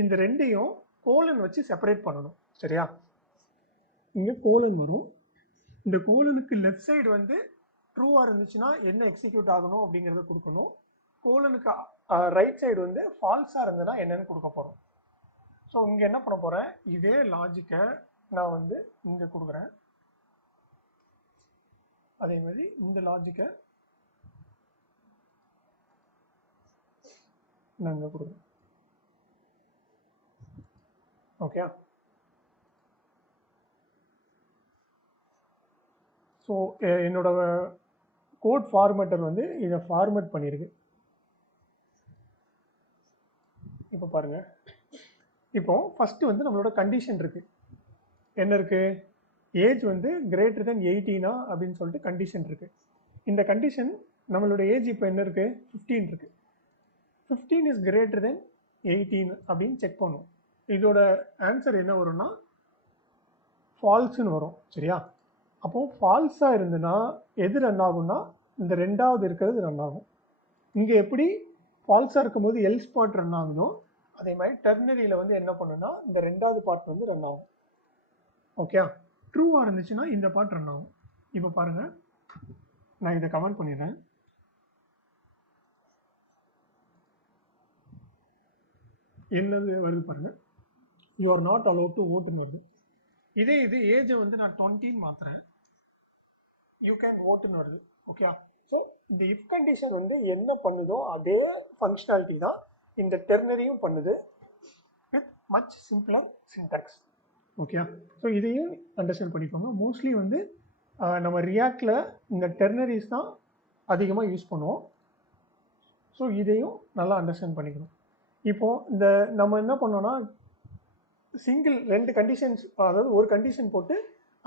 இந்த ரெண்டையும் கோலன் வச்சு செப்பரேட் பண்ணணும். சரியா? இங்கே கோலன் வரும். இந்த கோலனுக்கு லெஃப்ட் சைடு வந்து ட்ரூவாக இருந்துச்சுன்னா என்ன எக்ஸிக்யூட் ஆகணும் அப்படிங்கிறத கொடுக்கணும். கோலனுக்கு ரைட் சைடு வந்து ஃபால்ஸாக இருந்ததுன்னா என்னன்னு கொடுக்க போகிறோம். ஸோ இங்கே என்ன பண்ண போகிறேன், இதே லாஜிக்கை நான் வந்து இங்கே கொடுக்குறேன். அதே மாதிரி இந்த லாஜிக்கை நான் இங்கே கொடுக்குறேன். ஓகே, ஸோ என்னோட கோட் ஃபார்மேட்டர் வந்து இதை ஃபார்மேட் பண்ணியிருக்கு. இப்போ பாருங்கள், இப்போ ஃபஸ்ட்டு வந்து நம்மளோட கண்டிஷன் இருக்குது. என்ன இருக்குது, ஏஜ் வந்து கிரேட்டர் தென் 18 அப்படின்னு சொல்லிட்டு கண்டிஷன் இருக்குது. இந்த கண்டிஷன் நம்மளோட ஏஜ் இப்போ என்ன இருக்குது, 15 இருக்குது. 15 இஸ் கிரேட்டர் தென் 18 அப்படின்னு செக் பண்ணும். இதோட ஆன்சர் என்ன வரும்னா ஃபால்ஸ்னு வரும். சரியா? அப்போ ஃபால்ஸாக இருந்துன்னா எது ரன் ஆகும்னா இந்த ரெண்டாவது இருக்கிறது ரன் ஆகும். இங்கே எப்படி ஃபால்ஸாக இருக்கும்போது எல்ஸ் பார்ட் ரன் ஆகுதோ அதே மாதிரி டெர்னரியில் வந்து என்ன பண்ணுன்னா இந்த ரெண்டாவது பார்ட் வந்து ரன் ஆகும். ஓகே, ட்ரூவாக இருந்துச்சுன்னா இந்த பார்ட் ரன் ஆகும். இப்போ பாருங்கள், நான் இதை கமெண்ட் பண்ணிடுறேன். என்னது வருது பாருங்கள், you are not allowed to ஓட்டுன்னு வருது. இதே இது ஏஜை வந்து நான் 20ன்னு மாற்றுறேன், யூ கேன் ஓட்டுன்னு வருது. ஓகே, ஸோ இந்த இஃப் கண்டிஷன் வந்து என்ன பண்ணுதோ அதே ஃபங்க்ஷனாலிட்டி தான் இந்த டெர்னரியும் பண்ணுது with much simpler syntax. Okay, so இதையும் அண்டர்ஸ்டாண்ட் பண்ணிக்கோங்க. மோஸ்ட்லி வந்து நம்ம ரியாக்டில் இந்த டெர்னரிஸ் தான் அதிகமாக யூஸ் பண்ணுவோம். ஸோ இதையும் நல்லா அண்டர்ஸ்டாண்ட் பண்ணிக்கணும். இப்போது இந்த நம்ம என்ன பண்ணோன்னா சிங்கிள் 2 கண்டிஷன்ஸ், அதாவது ஒரு கண்டிஷன் போட்டு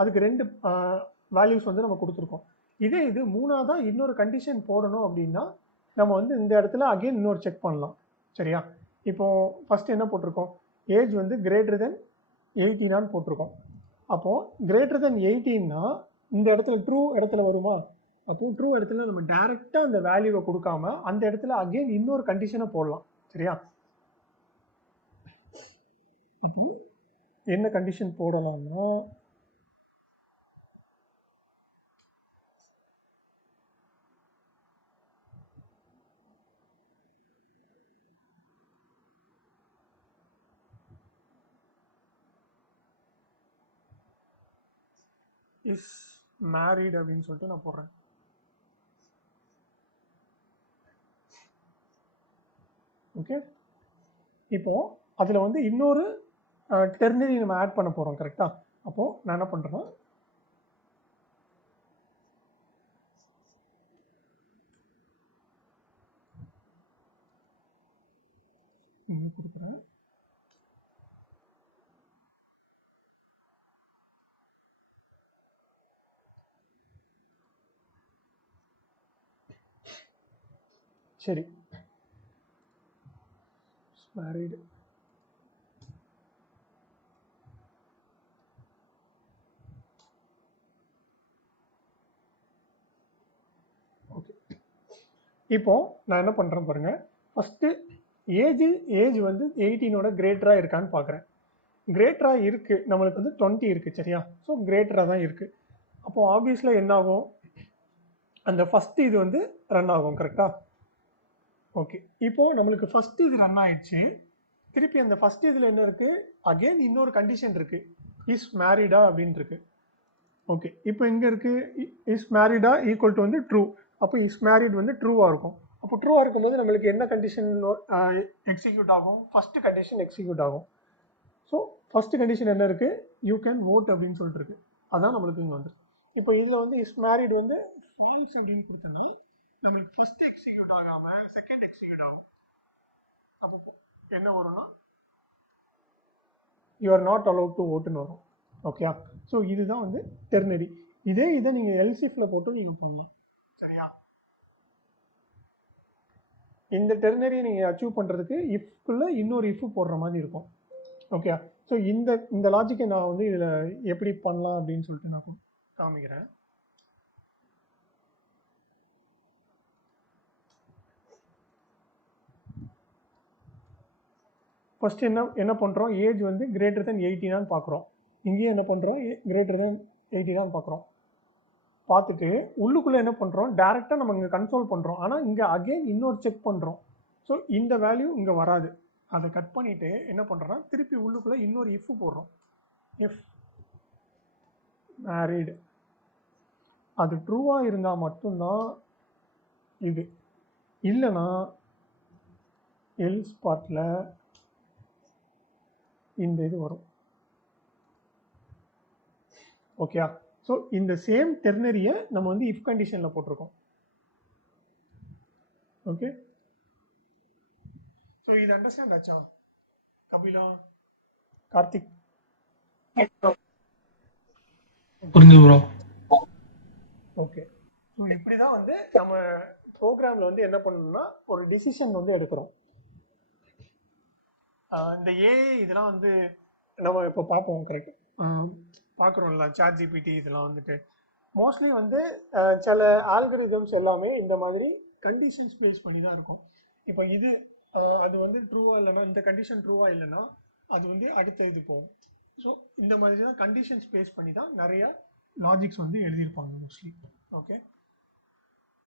அதுக்கு 2 வேல்யூஸ் வந்து நம்ம கொடுத்துருக்கோம். இதே இது மூணாவதாக இன்னொரு கண்டிஷன் போடணும் அப்படின்னா நம்ம வந்து இந்த இடத்துல அகெயின் இன்னொரு செக் பண்ணலாம். சரியா? இப்போது ஃபஸ்ட்டு என்ன போட்டிருக்கோம், ஏஜ் வந்து கிரேட்டர் தென் 18 போட்டிருக்கோம். அப்போது கிரேட்டர் தென் 18னா இந்த இடத்துல ட்ரூ இடத்துல வருமா? அப்போது ட்ரூ இடத்துல நம்ம டைரெக்டாக அந்த வேல்யூவை கொடுக்காம அந்த இடத்துல அகெயின் இன்னொரு கண்டிஷனை போடலாம். சரியா? அப்போ என்ன கண்டிஷன் போடலாம்னா இஸ் மேரிட் அப்படின்னு சொல்லிட்டு நான் போடுறேன். ஓகே, இப்போது அதில் வந்து இன்னொரு டெர்னரி நம்ம ஆட் பண்ண போகிறோம். கரெக்டாக? அப்போது நான் என்ன பண்ணுறேன்னா இங்கே கொடுக்குறேன். சரி, மேரிடு ஓகே. இப்போது நான் என்ன பண்ணுறேன் பாருங்கள், ஃபஸ்ட்டு ஏஜ் வந்து 18ஓட கிரேட்டராக இருக்கான்னு பார்க்குறேன். கிரேட்டராக இருக்குது, நம்மளுக்கு வந்து 20 இருக்குது. சரியா? ஸோ கிரேட்டராக தான் இருக்குது. அப்போது ஆப்வியஸில் என்ன ஆகும், அந்த ஃபஸ்ட்டு இது வந்து ரன் ஆகும். கரெக்டாக? ஓகே, இப்போது நம்மளுக்கு ஃபஸ்ட்டு இது ரன் ஆயிடுச்சு. திருப்பி அந்த ஃபஸ்ட் இதில் என்ன இருக்குது, அகெயின் இன்னொரு கண்டிஷன் இருக்குது, இஸ் மேரிடா அப்படின்னு இருக்கு. ஓகே, இப்போ இங்கே இருக்குது இஸ் மேரிடா ஈக்குவல் டு வந்து ட்ரூ. அப்போ இஸ் மேரிட் வந்து ட்ரூவாக இருக்கும். அப்போ ட்ரூவாக இருக்கும்போது நம்மளுக்கு என்ன கண்டிஷன் எக்ஸிக்யூட் ஆகும், ஃபஸ்ட்டு கண்டிஷன் எக்ஸிக்யூட் ஆகும். ஸோ ஃபஸ்ட்டு கண்டிஷன் என்ன இருக்குது, யூ கேன் ஓட் அப்படின்னு சொல்லிட்டு இருக்கு. அதான் நம்மளுக்கு இங்கே வந்துருக்கு. இப்போ இதில் வந்து இஸ் மேரிட் வந்து ஃபால்ஸ் அப்படின்னு கொடுத்தோம்னா நம்மளுக்கு ஃபஸ்ட் எக்ஸிக்யூட் ஆகாமல் செகண்ட் எக்ஸிக்யூட் ஆகும். அப்போ என்ன வரும்னா you are not allowed to ஓட்டுன்னு வரும். ஓகே, ஸோ இதுதான் வந்து டெர்னரி. இதை நீங்கள் எல்சிஃபில் போட்டு நீங்கள் பண்ணலாம். சரியா? இந்த டெர்னரி நீங்கள் அச்சீவ் பண்ணுறதுக்கு இஃப்குள்ளே இன்னொரு இஃப் போடுற மாதிரி இருக்கும். ஓகே, ஸோ இந்த லாஜிக்கை நான் வந்து இதில் எப்படி பண்ணலாம் அப்படின்னு சொல்லிட்டு நான் காமிக்கிறேன். ஃபஸ்ட்டு என்ன பண்ணுறோம், ஏஜ் வந்து கிரேட்டர் தென் 18 பார்க்குறோம். இங்கேயும் என்ன பண்ணுறோம், கிரேட்டர் தென் 18 பார்க்குறோம். பார்த்துட்டு உள்ளுக்குள்ளே என்ன பண்ணுறோம், டேரெக்டாக நம்ம இங்கே கன்சோல் பண்ணுறோம். ஆனால் இங்கே அகெயின் இன்னொரு செக் பண்ணுறோம். ஸோ இந்த வேல்யூ இங்கே வராது. அதை கட் பண்ணிவிட்டு என்ன பண்ணுறோன்னா திருப்பி உள்ளுக்குள்ளே இன்னொரு இஃப் போடுறோம். இஃப் மேரிடு அது ட்ரூவாக இருந்தால் மட்டும்தான் இது, இல்லைன்னா எல்ஸ் பார்ட்டில் இந்த இது வரும். ஓகே, ஸோ இந்த சேம் டெர்னரியை நம்ம வந்து இஃப் கண்டிஷனில் போட்டிருக்கோம். ஓகே, ஸோ இது அண்டர்ஸ்டாண்ட் ஆச்சா கபிலா, கார்த்திக்? புரிஞ்சு ப்ரோ. ஓகே, ஸோ இப்படி தான் வந்து நம்ம ப்ரோக்ராமில் வந்து என்ன பண்ணணும்னா ஒரு டிசிஷன் வந்து எடுக்கிறோம். இந்த ஏஐ இதெல்லாம் வந்து நம்ம இப்போ பார்ப்போம் கரெக்ட் பார்க்குறோம்ல சாட் ஜிபிடி இதெல்லாம் வந்துட்டு மோஸ்ட்லி வந்து சில ஆல்கரிதம்ஸ் எல்லாமே இந்த மாதிரி கண்டிஷன்ஸ் பேஸ் பண்ணி தான் இருக்கும். இப்போ இது அது வந்து ட்ரூவா இல்லைன்னா இந்த கண்டிஷன் ட்ரூவா இல்லைன்னா அது வந்து அடுத்த இது போகும். ஸோ இந்த மாதிரி தான் கண்டிஷன்ஸ் பேஸ் பண்ணி தான் நிறைய லாஜிக்ஸ் வந்து எழுதியிருப்பாங்க மோஸ்ட்லி. ஓகே,